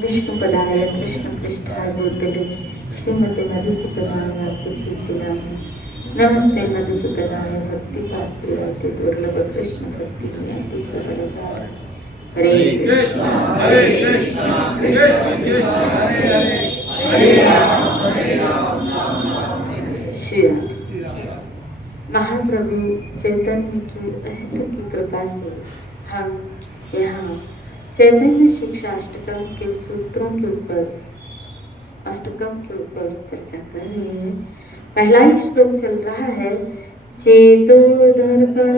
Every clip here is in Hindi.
विष्णुपदाय कृष्णपृष्ठाय भूतले श्रीमते मधुसूदनाय पूजितनाय नमस्ते मधुसूदनाय भक्तिपात्र्याय दुर्लभ कृष्ण भक्ति विनति सबरगार हरे कृष्ण कृष्ण कृष्ण हरे हरे हरे राम राम राम हरे श्री राम। महाप्रभु चैतन्य की अहेतु की कृपा से हम यहाँ चैतन्य शिक्षा अष्टकम के सूत्रों के ऊपर चर्चा कर रहे हैं। पहला ही श्लोक चल रहा है, चेतो दर्पण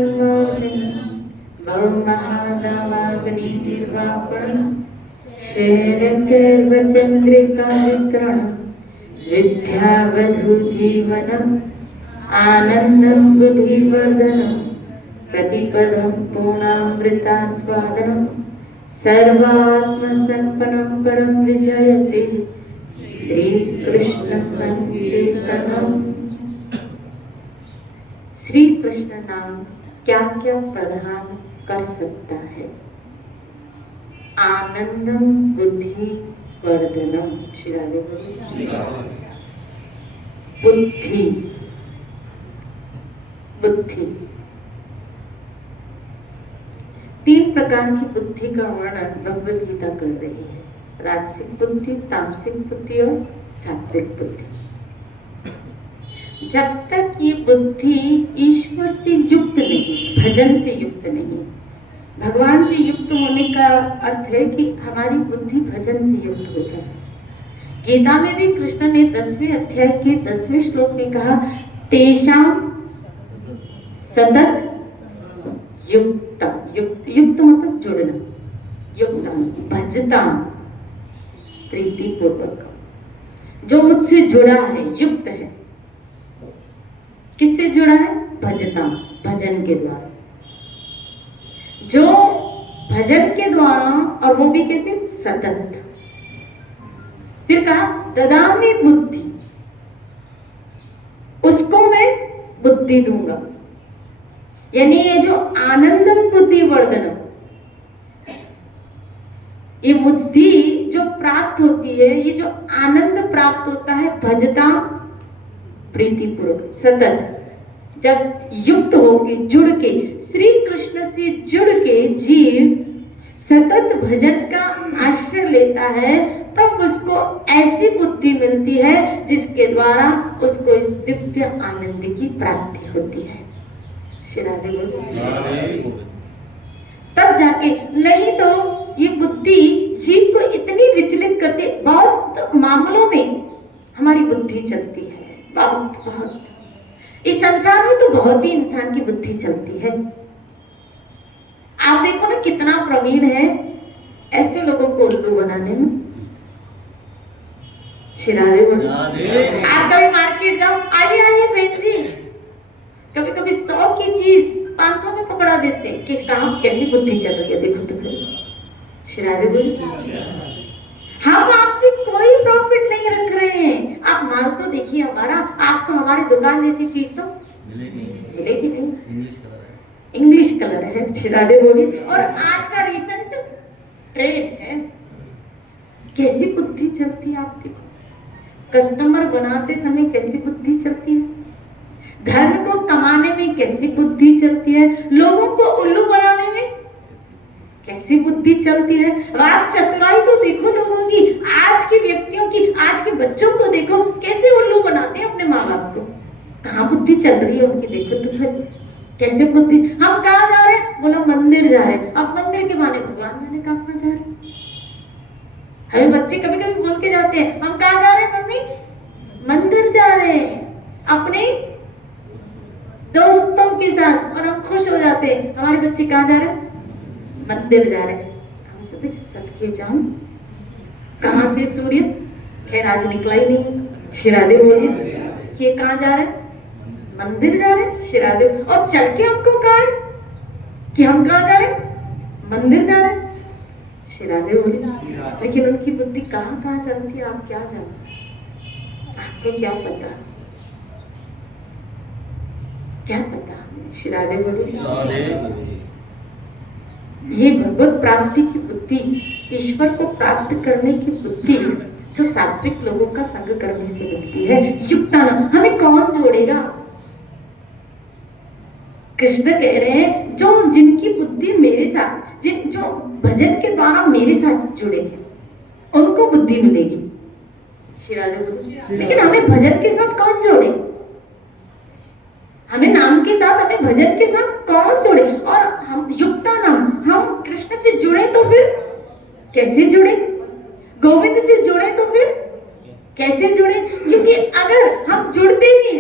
चंद्रिका वितरण विद्यावधु जीवनम आनंदम बुद्धिवर्धनम प्रतिपदम पूर्णामृता स्वादनम सर्वात्मसंपन्नं परम विजयते श्री कृष्ण संकीर्तनम। श्री कृष्ण नाम क्या क्या प्रदान कर सकता है? आनंदम बुद्धि वर्धनम। श्री राधे बुद्धि बुद्धि तीन प्रकार की बुद्धि का वर्णन भगवत गीता कर रही है, राजसिक बुद्धि, तामसिक बुद्धि और सात्विक बुद्धि। जब तक ये बुद्धि ईश्वर से युक्त नहीं, भजन से युक्त नहीं, भगवान से युक्त होने का अर्थ है कि हमारी बुद्धि भजन से युक्त हो जाए। गीता में भी कृष्ण ने 10वें अध्याय के 10वें श्लोक में कहा, तेषाम सतत युक्त युक्त युक्त मतलब जुड़ना, युक्त भजता प्रीति पूर्वक, जो मुझसे जुड़ा है, युक्त है। किससे जुड़ा है? भजता, भजन के द्वारा, जो भजन के द्वारा, और वो भी कैसे? सतत। फिर कहा ददामि बुद्धि, उसको मैं बुद्धि दूंगा। यानी ये जो आनंदम बुद्धि वर्धनम, ये बुद्धि जो प्राप्त होती है, ये जो आनंद प्राप्त होता है, भजता प्रीतिपूर्वक, सतत, जब युक्त होके, जुड़ के, श्री कृष्ण से जुड़ के जीव सतत भजन का आश्रय लेता है, तब उसको ऐसी बुद्धि मिलती है जिसके द्वारा उसको इस दिव्य आनंद की प्राप्ति होती है। राधे बोलो। तब जाके, नहीं तो ये बुद्धि जीव को इतनी विचलित करती, बहुत मामलों में हमारी बुद्धि चलती है, बहुत बहुत। इस संसार में तो बहुत ही इंसान की बुद्धि चलती है। आप देखो ना कितना प्रवीण है ऐसे लोगों को उल्लू बनाने में। शिरारे बोलो। आप कभी मार्केट जाओ, आइए आइए बहन जी, कभी कभी 100 की चीज 500 में पकड़ा देते हैं। किस कहा कैसी बुद्धि चल रही है, देखो तो शराबी बोली। हम आपसे कोई प्रॉफिट नहीं रख रहे हैं, आप माल तो देखिए हमारा, आपको हमारी दुकान जैसी चीज तो मिलेगी नहीं। इंग्लिश कलर है, शराबी बोली। और आज का रिसेंट ट्रेंड है, कैसी बुद्धि चलती है आप देखो। कस्टमर बनाते समय कैसी बुद्धि चलती है, धर्म को कमाने में कैसी बुद्धि चलती है, लोगों को उल्लू बनाने में कैसी बुद्धि चलती है। रात चतुराई तो देखो लोगों की, आज के व्यक्तियों की, आज के बच्चों को देखो कैसे उल्लू बनाते हैं अपने माँ बाप को। कहाँ बुद्धि चल रही है उनकी, देखो तो फिर कैसे बुद्धि। हम कहाँ जा रहे हैं? बोला मंदिर जा रहे हैं। अब मंदिर के माने भगवान जाने कहाँ जा रहे हैं। हमें बच्चे कभी कभी बोल के जाते हैं, हम कहाँ जा रहे हैं मम्मी? मंदिर जा रहे हैं अपने दोस्तों के साथ, और हम खुश हो जाते हैं। हमारे बच्चे कहाँ जा रहे हैं? मंदिर जा रहे हैं। हम सदके जाऊं, कहाँ से सूर्य, खैर आज निकला ही नहीं। शिरादेव बोलिए, ये कहाँ जा रहे हैं? मंदिर जा रहे हैं। शिरादेव, और चल के हमको कहा है कि हम कहाँ जा रहे हैं? मंदिर जा रहे हैं। शिरादेव बोलिए। लेकिन उनकी बुद्धि कहाँ कहाँ चलती है, आप क्या जानो, आपको क्या पता, क्या पता। शिरादेव बोलिए। ये भगवत प्राप्ति की बुद्धि ईश्वर को प्राप्त करने की बुद्धि तो सात्विक लोगों का संग करने से मिलती है। युक्तानाम, हमें कौन जोड़ेगा? कृष्ण कह रहे हैं जो जिनकी बुद्धि मेरे साथ, जो भजन के द्वारा मेरे साथ जुड़े हैं उनको बुद्धि मिलेगी। लेकिन हमें भजन के साथ कौन जोड़े? हमें नाम के साथ, हमें भजन के साथ कौन जोड़े? और हम युक्तानाम, हम कृष्ण से जुड़े तो फिर कैसे जुड़े? गोविंद से जुड़े तो फिर कैसे जुड़े? क्योंकि अगर हम जुड़ते भी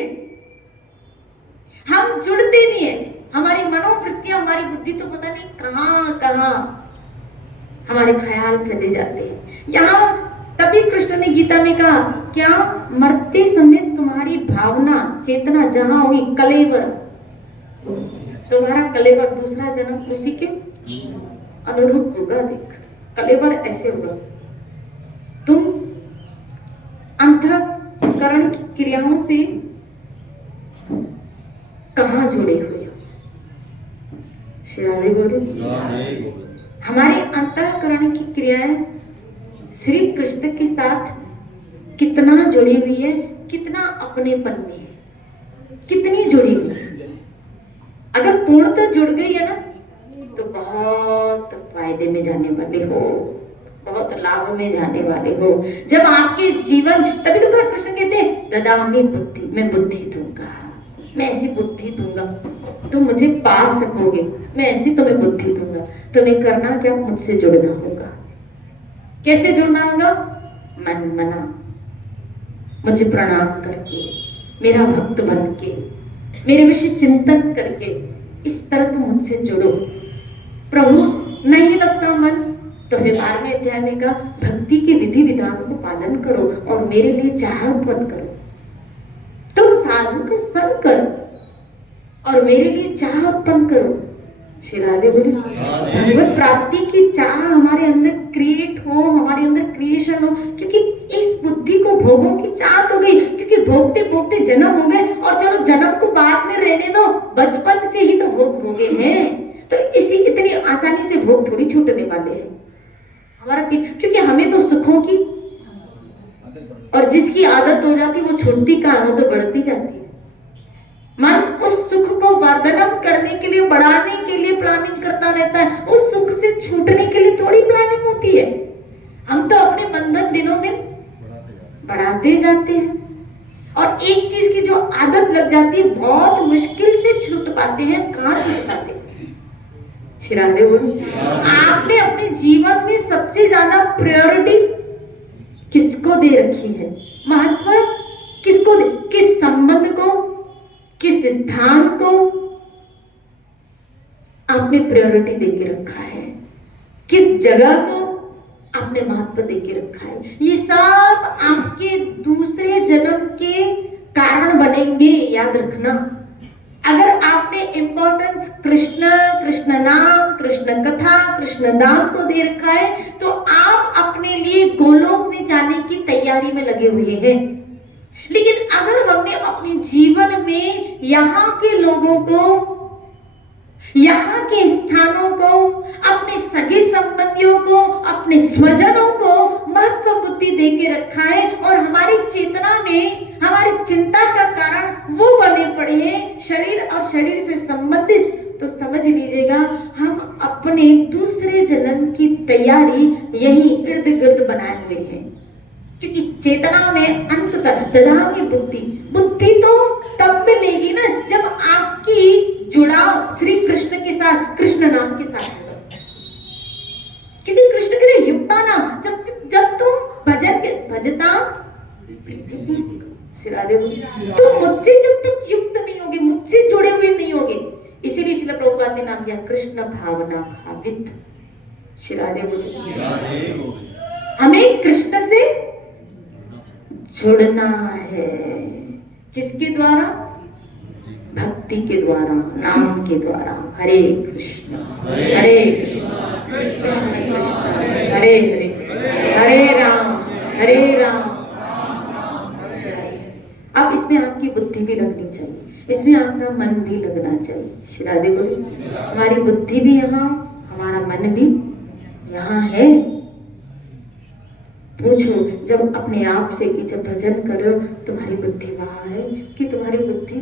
हैं, हमारी मनोवृत्तियां, हमारी बुद्धि तो पता नहीं कहां कहां हमारे ख्याल चले जाते हैं। यहाँ तभी कृष्ण ने गीता में कहा, क्या मरते समय तुम्हारी भावना चेतना जहां होगी, कलेवर, तुम्हारा कलेवर दूसरा जन्म उसी के अनुरूप होगा। देख, कलेवर ऐसे होगा, तुम अंतःकरण की क्रियाओं से कहां जुड़े हुए हो? श्री राधे गोविंद। हमारे अंतःकरण की क्रियाएं श्री कृष्ण के साथ कितना जुड़ी हुई है, कितना अपनेपन में है, कितनी जुड़ी हुई है। अगर पूर्णतः जुड़ गई है ना तो बहुत फायदे में जाने वाले हो, बहुत लाभ में जाने वाले हो। जब आपके जीवन, तभी तो कहा कृष्ण कहते हैं ददामि बुद्धि, मैं बुद्धि दूंगा, मैं ऐसी बुद्धि दूंगा तुम मुझे पा सकोगे, मैं ऐसी तुम्हें बुद्धि दूंगा। तुम्हें करना क्या? मुझसे जुड़ना होगा। कैसे जुड़ना होगा? मन मना, मुझे प्रणाम करके, मेरा भक्त बन के, मेरे विषय चिंतन करके, इस तरह तुम मुझसे जुड़ो। प्रभु नहीं लगता मन तो फिर 12वें अध्याय में कहा भक्ति के विधि विधान को पालन करो और मेरे लिए चाह उत्पन्न करो। तुम साधु का संग करो और मेरे लिए चाह उत्पन्न करो। श्री राधे बोली, भगवत प्राप्ति की चाह हमारे अंदर क्रिएट हो, हमारे अंदर क्रिएशन हो। क्योंकि इस बुद्धि को भोगों की चाह तो गई, क्योंकि भोगते भोगते जन्म हो गए, और चलो जन्म को बाद में रहने दो, बचपन से ही तो भोग भोगे हैं, तो इसी इतनी आसानी से भोग थोड़ी छूटने वाले हैं हमारा पीछे। क्योंकि हमें तो सुखों की, और जिसकी आदत हो जाती वो छूटती कहाँ, वो तो बढ़ती जाती है। मन उस सुख को वर्धनम करने के लिए, बढ़ाने के लिए प्लानिंग करता रहता है, उस सुख से छूटने के लिए थोड़ी प्लानिंग होती है। हम तो अपने बंधन दिनों दिन बढ़ाते जाते हैं, और एक चीज की जो आदत लग जाती है बहुत मुश्किल से छूट पाते हैं। कहाँ छूट पाते हैं? शिराधे बोलो, आपने अपने जीवन में सबसे ज्यादा प्रायोरिटी किसको दे रखी है? महत्व किसको दे? किस संबंध को, किस स्थान को आपने प्रायोरिटी देके रखा है? किस जगह को आपने महत्व देके रखा है? ये सब आपके दूसरे जन्म के कारण बनेंगे, याद रखना। अगर आपने इंपॉर्टेंस कृष्ण, कृष्ण नाम, कृष्ण कथा, कृष्ण धाम को दे रखा है, तो आप अपने लिए गोलोक में जाने की तैयारी में लगे हुए हैं। लेकिन अगर हमने अपने जीवन में यहाँ के लोगों को, यहाँ के स्थानों को, अपने सगे संबंधियों को, अपने स्वजनों को महत्व बुद्धि देके रखा है, और हमारी चेतना में हमारी चिंता का कारण वो बने पड़े हैं शरीर और शरीर से संबंधित, तो समझ लीजिएगा हम अपने दूसरे जन्म की तैयारी यही इर्द गिर्द बनाए हुए हैं। क्योंकि चेतना में अंत तक ददामी बुद्धि, बुद्धि तो तब मिलेगी ना जब आपकी जुड़ाव श्री कृष्ण के साथ, कृष्ण नाम के साथ होगा। क्योंकि कृष्ण के लिए युक्ता नाम, जब तुम भजन के भजता तो मुझसे जब तक युक्त नहीं होगे, मुझसे जुड़े हुए नहीं होगे, इसीलिए श्रील प्रभुपाद ने नाम दिया कृष्ण भावना भावित। श्री राधे बोले, हमें कृष्ण से जुड़ना है। किसके द्वारा? भक्ति के द्वारा, नाम के द्वारा। हरे कृष्ण हरे कृष्ण कृष्ण कृष्ण हरे हरे, हरे राम अब इसमें आपकी बुद्धि भी लगनी चाहिए, इसमें आपका मन भी लगना चाहिए। श्री राधे बोले, हमारी बुद्धि भी यहाँ, हमारा मन भी यहाँ है, पूछो जब अपने आप से कि जब भजन करो तुम्हारी बुद्धि वहां है कि तुम्हारी बुद्धि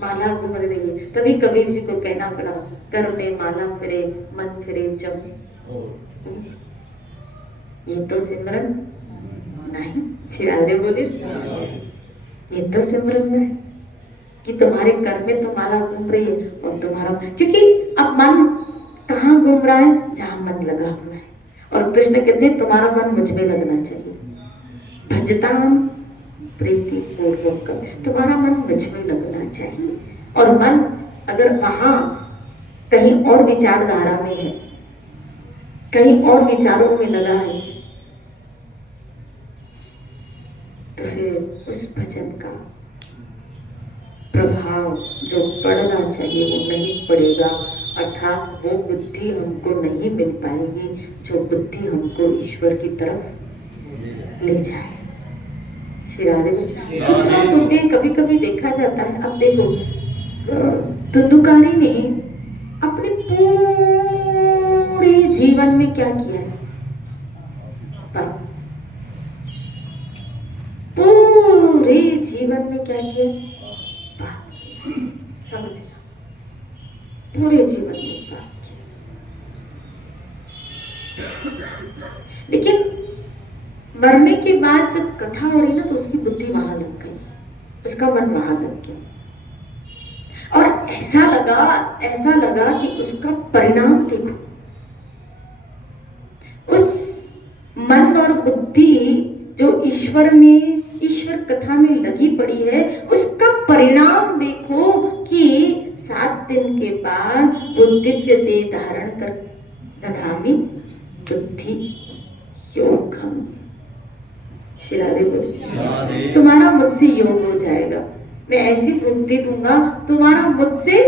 माला घूम रही है। तभी कबीर जी को कहना पड़ा, कर में माला फिरे मन फिरे जब। ये तो सिमरन नहीं। श्री राधे बोले ये तो सिमरन है कि तुम्हारे कर में तो माला घूम रही है और तुम्हारा, क्योंकि अब मन कहाँ घूम रहा है? जहां मन लगा हुआ है। और कृष्ण कहते हैं तुम्हारा मन मुझ में लगना चाहिए। भजताम प्रीति पूर्वक, तुम्हारा मन मुझ में लगना चाहिए। और मन अगर वहां कहीं और विचारधारा में है, कहीं और विचारों में लगा है, तो फिर उस भजन का प्रभाव जो पड़ना चाहिए वो नहीं पड़ेगा। अर्थात वो बुद्धि हमको नहीं मिल पाएगी जो बुद्धि हमको ईश्वर की तरफ ले जाए। कुछ लोग होते हैं, कभी कभी देखा जाता है। अब देखो धुंधुकारी ने अपने पूरे जीवन में क्या किया है? पूरे जीवन में क्या किया? पाप किया। समझना, पूरे जीवन में पाप किया। लेकिन मरने के बाद जब कथा हो रही ना तो उसकी बुद्धि वहां लग गई, उसका मन वहां लग गया और ऐसा लगा कि उसका परिणाम देखो, उस मन और बुद्धि जो ईश्वर कथा में लगी पड़ी है, उसका परिणाम देखो कि 7 दिन के बाद वो दिव्य देह धारण कर दधामी बुद्धि योगम। श्री राधे बोले तुम्हारा मुझसे योग हो जाएगा, मैं ऐसी बुद्धि दूंगा तुम्हारा मुझसे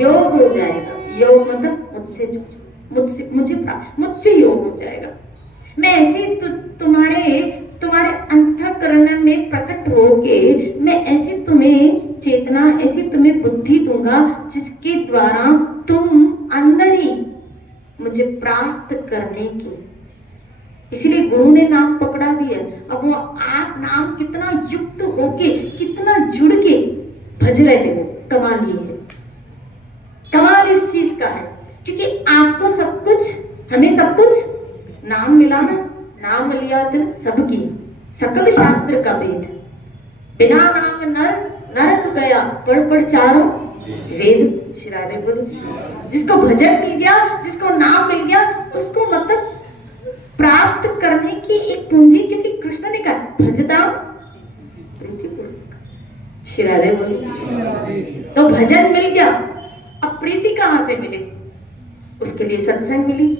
योग हो जाएगा। योग मतलब मुझसे योग हो जाएगा। मैं ऐसी तुम्हारे अंतःकरण में प्रकट होके मैं ऐसी तुम्हें चेतना, ऐसी तुम्हें बुद्धि दूंगा जिसके द्वारा तुम अंदर ही मुझे प्राप्त करने की, इसलिए गुरु ने नाम पकड़ा दिया। अब वो आप नाम कितना युक्त होके, कितना जुड़ के भज रहे हो, कमाल ये है। कमाल इस चीज का है क्योंकि आपको सब कुछ, हमें सब कुछ नाम मिला ना, नाम लिया तो सबकी सकल शास्त्र का वेद, बिना नाम नरक गया, पढ़ चारों वेद। श्री राधे बोले जिसको भजन मिल गया, जिसको नाम मिल गया, उसको मतलब प्राप्त करने की एक पूंजी, क्योंकि कृष्ण ने कहा भजता प्रीतिपूर्वक। श्री राधे बोले तो भजन मिल गया, अब प्रीति कहां से मिले? उसके लिए सत्संग मिली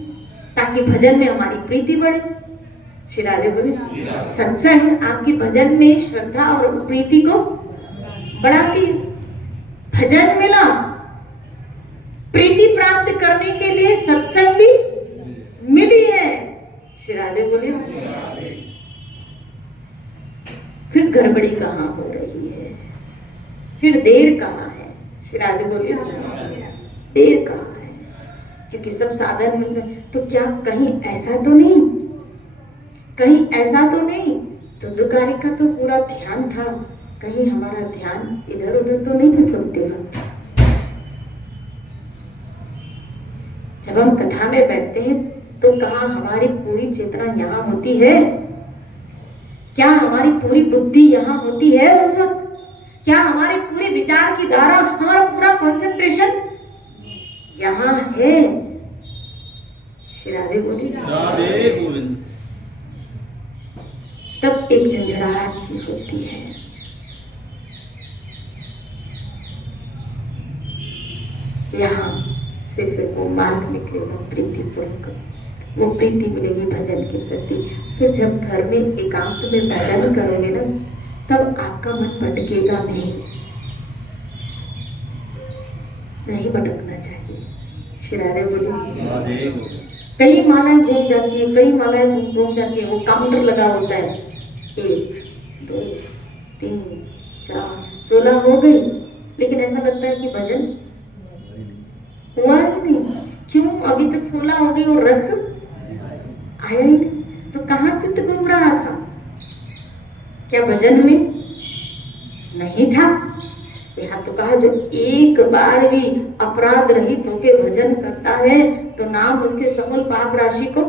ताकि भजन में हमारी प्रीति बढ़े। श्री राधे बोले सत्संग आपकी भजन में श्रद्धा और प्रीति को बढ़ाती है। भजन मिला, प्रीति प्राप्त करने के लिए सत्संग भी मिली है। श्री राधे बोले फिर गड़बड़ी कहाँ हो रही है, फिर देर कहाँ है? श्री राधे बोले देर कहाँ है? क्योंकि सब साधन मिल रहे, तो क्या कहीं ऐसा तो नहीं, कहीं ऐसा तो नहीं धुंधुकारी का तो पूरा ध्यान था, कहीं हमारा ध्यान इधर उधर तो नहीं भटकते वक्त? जब हम कथा में बैठते हैं तो कहाँ हमारी पूरी चेतना यहाँ होती है? क्या हमारी पूरी बुद्धि यहाँ होती है उस वक्त? क्या हमारे पूरे विचार की धारा, हमारा पूरा कंसंट्रेशन यहाँ है? श्री राधे बोली तब एक झंझड़ाहट सी होती है। यहाँ से फिर वो मार्ग निकलेगा प्रीतिपूर्वक, वो प्रीति मिलेगी भजन के प्रति। फिर जब घर में एकांत में भजन करोगे ना, तब आपका मन भटकेगा नहीं भटकना चाहिए। श्री राधे बोली कई मालाएं घूम जाती है, कई मालाएं घूम जाती है, वो काउंटर लगा होता है 1 2 3 4 16 हो गई, लेकिन ऐसा लगता है कि भजन हुआ ही नहीं। क्यों? अभी तक 16 हो गई और रस आया ही नहीं। तो कहाँ चित्त घूम रहा था? क्या भजन में नहीं था? यहाँ तो कहा जो एक बार भी अपराध रहित होकर भजन करता है तो नाम उसके समूल पाप राशि को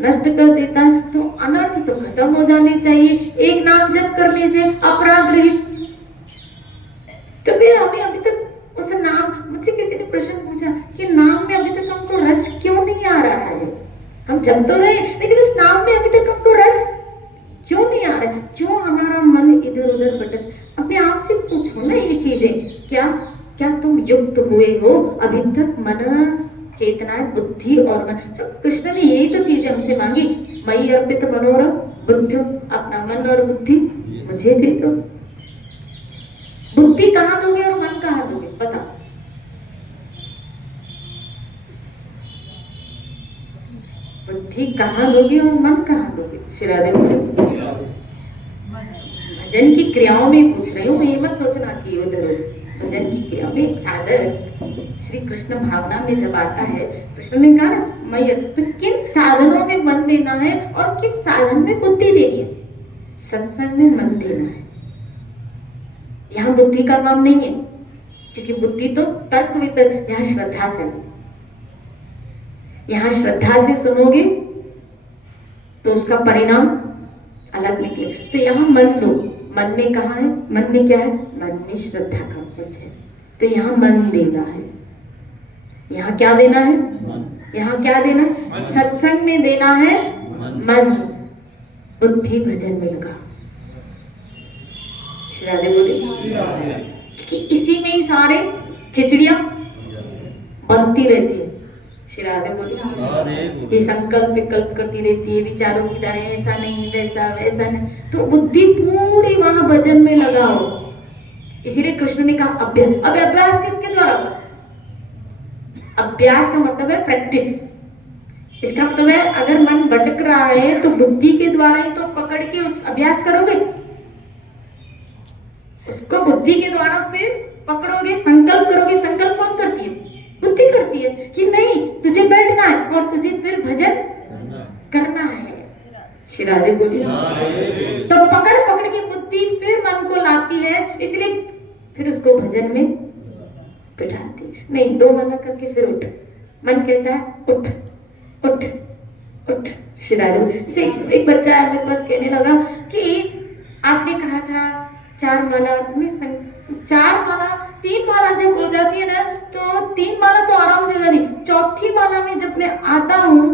नष्ट कर देता है। तो अनर्थ तो खत्म हो जाने चाहिए एक नाम जप करने से, अपराध रहित। तो फिर हमें अभी तक उस नाम, मुझसे किसी ने प्रश्न पूछा कि नाम में अभी तक हमको रस क्यों नहीं आ रहा है? हम जप तो रहे लेकिन उस नाम में अभी तक हमको रस क्यों नहीं आ रहा है? क्यों हमारा मन इधर उधर भटक? अपने आप से पूछो ना ये चीजें। क्या तुम युक्त हुए हो अभी तक? मन, चेतना, बुद्धि और मन। तो कृष्ण ने यही तो चीजें हमसे मांगी, मयि अर्पित मनोरथ बुद्धि, अपना मन और बुद्धि मुझे दे दो। बुद्धि कहाँ दोगे और मन कहाँ दोगे? बताओ। बुद्धि कहाँ दोगे और मन कहाँ दोगे? श्री राधे बोले भजन की क्रियाओं में पूछ रही हूँ, ये मत सोचना कि उधर उधर। भजन की क्रिया में एक साधक श्री कृष्ण भावना में जब आता है, कृष्ण ने कहा ना मैया, तो किन साधनों में मन देना है और किस साधन में बुद्धि देनी है? सत्संग में मन देना है। यहाँ बुद्धि का काम नहीं है, क्योंकि बुद्धि तो तर्क वितर्क, यहाँ श्रद्धा चले। यहाँ श्रद्धा से सुनोगे तो उसका परिणाम अलग निकले। तो यहाँ मन दो। मन में कहा है? मन में क्या है? मन में श्रद्धा का कुछ है, तो यहाँ मन देना है। यहाँ क्या देना है? यहाँ क्या देना है? सत्संग में देना है मन, बुद्धि भजन में लगा। श्री राधे बोले, कि इसी में ही सारे खिचड़ियां बनती रहती है। श्री राधे बोले, ये संकल्प विकल्प करती रहती है, विचारों की तरह ऐसा नहीं वैसा वैसा नहीं। तो बुद्धि पूरी वहां भजन में लगाओ। इसीलिए कृष्ण ने कहा अभ्यास। अब अभ्यास किसके द्वारा? अभ्यास का मतलब है प्रैक्टिस। इसका मतलब है अगर मन भटक रहा है तो बुद्धि के द्वारा ही तो पकड़ के उस अभ्यास करोगे, उसको बुद्धि के द्वारा फिर पकड़ोगे, संकल्प करोगे। संकल्प कौन करती है? बुद्धि करती है कि नहीं तुझे बैठना है और तुझे फिर भजन करना है। श्री राधे बोली, तो पकड़ पकड़ के बुद्धि फिर मन को लाती है, इसलिए फिर उसको भजन में बिठाती है। नहीं, दो मना करके फिर उठ। मन कहता है उठ उठ उठ। श्री राधे बोली, जैसे एक बच्चा है मेरे पास कहने लगा कि आपने कहा था 4 माला में 3 माला जब हो जाती है ना, तो 3 माला तो आराम से हो जाती, चौथी माला में जब मैं आता हूँ,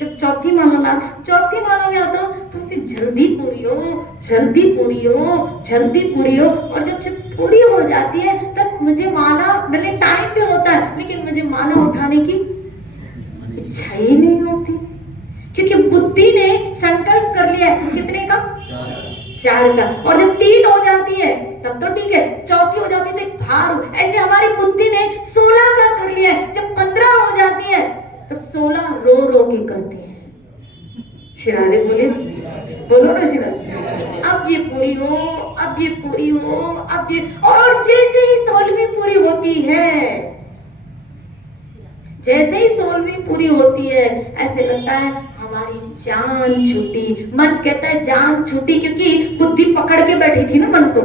जब चौथी माला में आता हूँ तो मुझे जल्दी पूरी हो, जल्दी पूरी हो, जल्दी पूरी हो। और जब पूरी हो जाती है तब मुझे माला, भले टाइम भी होता है लेकिन मुझे माला उठाने की इच्छा ही नहीं होती, क्योंकि बुद्धि ने संकल्प कर लिया है कितने का? 4 का। और जब 3 हो जाती है तब तो ठीक है, चौथी हो जाती है तो एक भार। ऐसे हमारी बुद्धि ने 16 का कर लिया है, जब 15 हो जाती है तब 16 रो रो के करती है। श्री राधे बोले, बोलो ना श्री राधे, अब ये पूरी हो, अब ये पूरी हो, अब ये। और जैसे ही 16वीं पूरी होती है, जैसे ही 16वीं पूरी होती है, ऐसे लगता है हमारी जान छूटी। मन कहता है जान छूटी, क्योंकि बुद्धि पकड़ के बैठी थी ना मन को।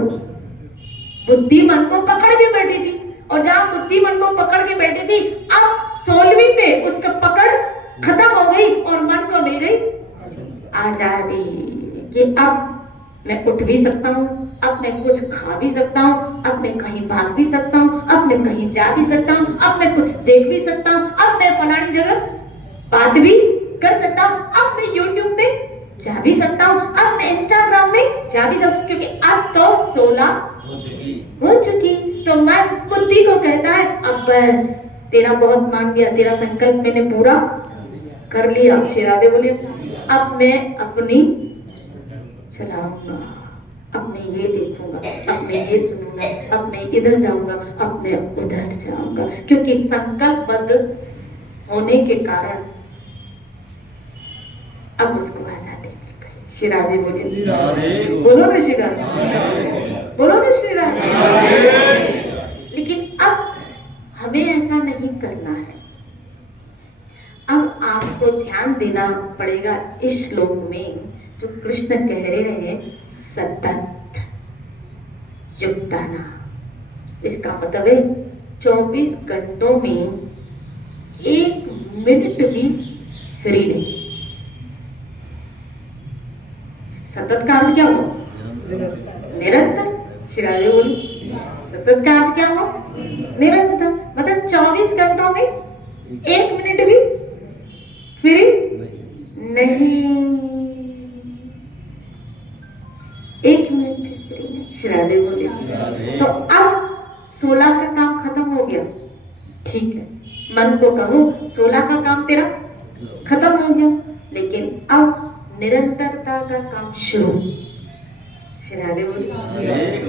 बुद्धि मन को पकड़ के बैठी थी, और जहां बुद्धि मन को पकड़ के बैठी थी, अब 16वीं पे उसका पकड़ खत्म हो गई और मन को मिल गई आजादी, कि अब मैं उठ भी सकता हूँ, अब मैं कुछ खा भी सकता हूँ, अब मैं कहीं भाग भी सकता हूँ, अब मैं कहीं जा भी सकता हूँ, अब मैं कुछ देख भी सकता हूँ, अब मैं फलानी जगह बात भी कर सकता हूँ, अब मैं YouTube पे जा भी सकता हूँ, अब मैं Instagram में जा भी सकता हूँ, क्योंकि अब तो 16 हो चुकी। तो मन बुद्धि को कहता है अब बस, तेरा बहुत मान गया, तेरा संकल्प मैंने पूरा कर लिया। श्री राधे बोले, अब मैं अपनी चलाऊंगा, अब मैं ये देखूंगा, अब मैं ये सुनूंगा, अब मैं इधर जाऊंगा, अब मैं उधर जाऊंगा, क्योंकि संकल्पबद्ध होने के कारण अब उसको आजादी मिल गई। श्री राधे बोले, बोलो ना श्री राधे, बोलो ना श्री राधे। लेकिन अब हमें ऐसा नहीं करना है। अब आपको ध्यान देना पड़ेगा इस श्लोक में जो कृष्ण कह रहे हैं सतत युक्ताना। इसका मतलब है 24 घंटों में 1 मिनट भी फ्री नहीं। सतत का अर्थ क्या हुआ? निरंतर। शिरादेव बोली सतत का अर्थ क्या हुआ? निरंतर। मतलब 24 घंटों में 1 मिनट भी फ्री नहीं। 1 मिनट भी फ्री नहीं। शिरादेव बोली तो अब 16 का काम खत्म हो गया। ठीक है, मन को कहो 16 का काम तेरा खत्म हो गया, लेकिन अब निरंतरता का काम शुरू। राधे बोली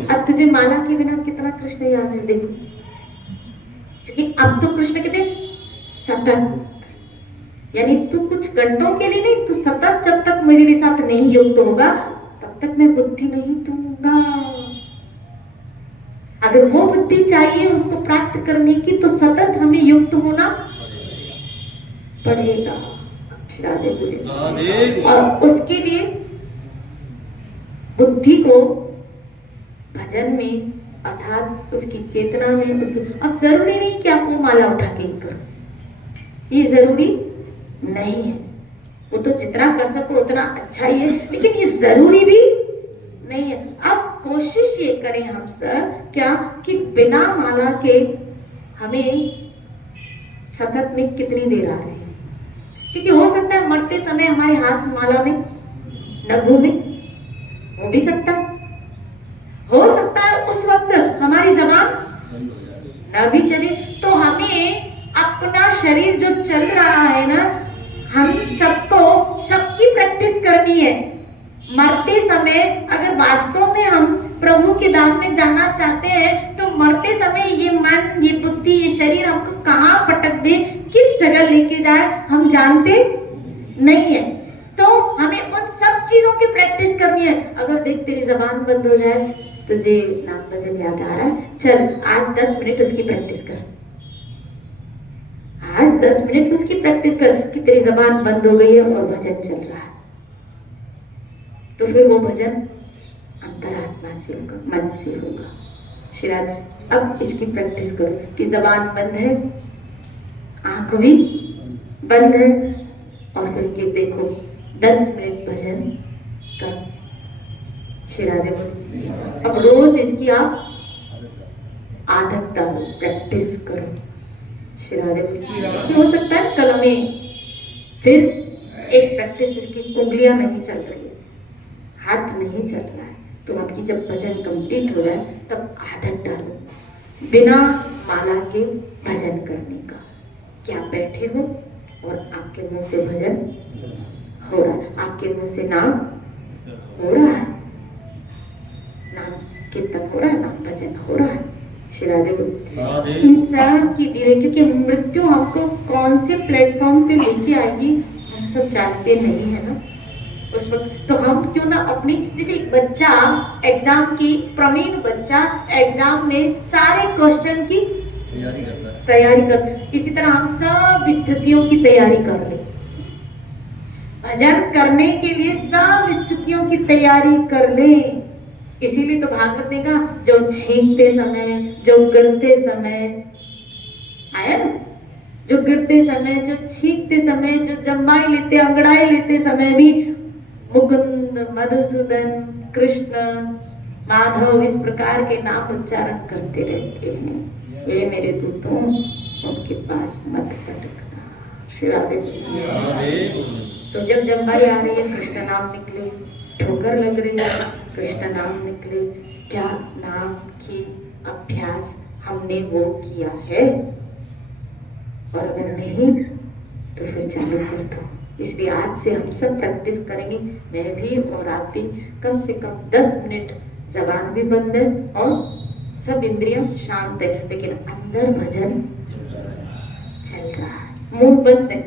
अब तुझे माला के बिना कितना कृष्ण याद है देखो, क्योंकि अब तो कृष्ण कहते सतत, यानी तू कुछ घंटों के लिए नहीं, तू सतत जब तक मेरे साथ नहीं युक्त होगा तब तक मैं बुद्धि नहीं दूंगा। अगर वो बुद्धि चाहिए उसको प्राप्त करने की तो सतत हमें युक्त होना पड़ेगा। और उसके लिए बुद्धि को भजन में अर्थात उसकी चेतना में उसकी, अब जरूरी नहीं कि आपको माला उठा के ही करो, ये जरूरी नहीं है। वो तो जितना कर सको उतना अच्छा ही है, लेकिन ये जरूरी भी नहीं है। अब कोशिश ये करें हम सब क्या कि बिना माला के हमें सतत में कितनी देर आ रही है, क्योंकि हो सकता है मरते समय हमारे हाथ माला में न घूमे, हो भी सकता है। हो सकता है उस वक्त हमारी जबान न भी चले, तो हमें अपना शरीर जो चल रहा है ना, हम सबको सबकी प्रैक्टिस करनी है। मरते समय अगर वास्तव में हम प्रभु के धाम में जाना चाहते हैं तो मरते समय ये मन, ये बुद्धि, ये शरीर हमको कहाँ पटक दे, किस जगह लेके जाए हम जानते नहीं है। तो हमें उन सब चीजों की प्रैक्टिस करनी है। अगर देख तेरी जबान बंद हो जाए, तुझे नाम भजन याद आ रहा है, चल आज 10 मिनट उसकी प्रैक्टिस कर, आज 10 मिनट उसकी प्रैक्टिस कर कि तेरी जबान बंद हो गई है और भजन चल रहा है, तो फिर वो भजन अंतरात्मा से होगा, मन से होगा। शिराद अब इसकी प्रैक्टिस करो कि जबान बंद है, आंख भी बंद है, और फिर के देखो 10 मिनट भजन कर। शिरादे बोलो अब रोज इसकी आप आदत डालो, प्रैक्टिस करो। शिरादे बोलो हो सकता है कल हमें फिर एक प्रैक्टिस इसकी उंगलियां नहीं चल रही है, हाथ नहीं चल रहा है, तो आपकी जब भजन कंप्लीट हो जाए तब आदत डालो बिना माला के भजन करने का। क्या बैठे हो और आपके मुंह से भजन हो रहा है, आपके मुंह से नाम हो रहा है, नाम कीर्तन हो रहा है, नाम भजन हो रहा है। शिरादेव इंसान की धीरे, क्योंकि मृत्यु हमको कौन से प्लेटफॉर्म पे लेके आएगी हम सब जानते नहीं है ना उस वक्त। तो हम क्यों ना अपनी, जैसे एक बच्चा एग्जाम की, प्रवीण बच्चा एग्जाम में सारे क्वेश्चन की तैयारी कर, इसी तरह हम सब स्थितियों की तैयारी कर ले, भजन करने के लिए सब स्थितियों की तैयारी कर ले। इसीलिए तो भागवत ने कहा जो छींकते समय, जो गिरते समय, आया ना, जो गिरते समय, जो छींकते समय, जो जम्बाई लेते, अंगड़ाई लेते समय भी मुकुंद, मधुसूदन, कृष्ण, माधव इस प्रकार के नाम उच्चारण करते रहते हैं। ये मेरे दूतों उनके पास मत भटकना। शिवादेव तो जब जम्बाई आ रही है कृष्ण नाम निकले, ठोकर लग रही है कृष्ण नाम निकले, क्या नाम की अभ्यास हमने वो किया है? और अगर नहीं तो फिर चालू कर दो। इसलिए आज से हम सब प्रैक्टिस करेंगे, मैं भी और आप भी, कम से कम 10 मिनट जबान भी बंद है और सब इंद्रियां शांत है, लेकिन अंदर भजन चल रहा है, मुंह बंद है,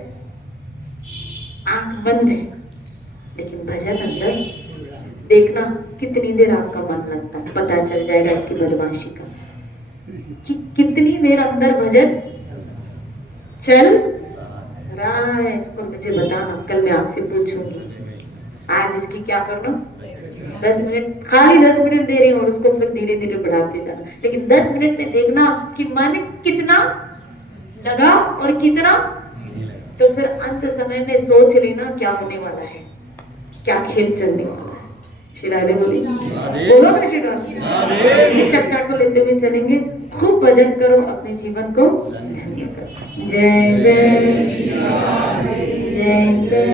आंख बंद है, लेकिन भजन अंदर। देखना कितनी देर आपका मन लगता है, पता चल जाएगा इसकी बदमाशी का कि कितनी देर अंदर भजन चल रहा है और मुझे बताना, कल मैं आपसे पूछूंगी। आज इसकी क्या करना, 10 मिनट, खाली 10 मिनट दे रही हूँ और उसको फिर धीरे धीरे बढ़ाते जाना, लेकिन 10 मिनट में देखना कि मन कितना लगा और कितना, तो फिर अंत समय में सोच लेना क्या होने वाला है, क्या खेल चलने वाला है। श्री राधे बोलो ना, श्री राधे। इसी चर्चा को लेते हुए चलेंगे। खूब भजन करो, अपने जीवन को धन्य करो। जय जय जय जय।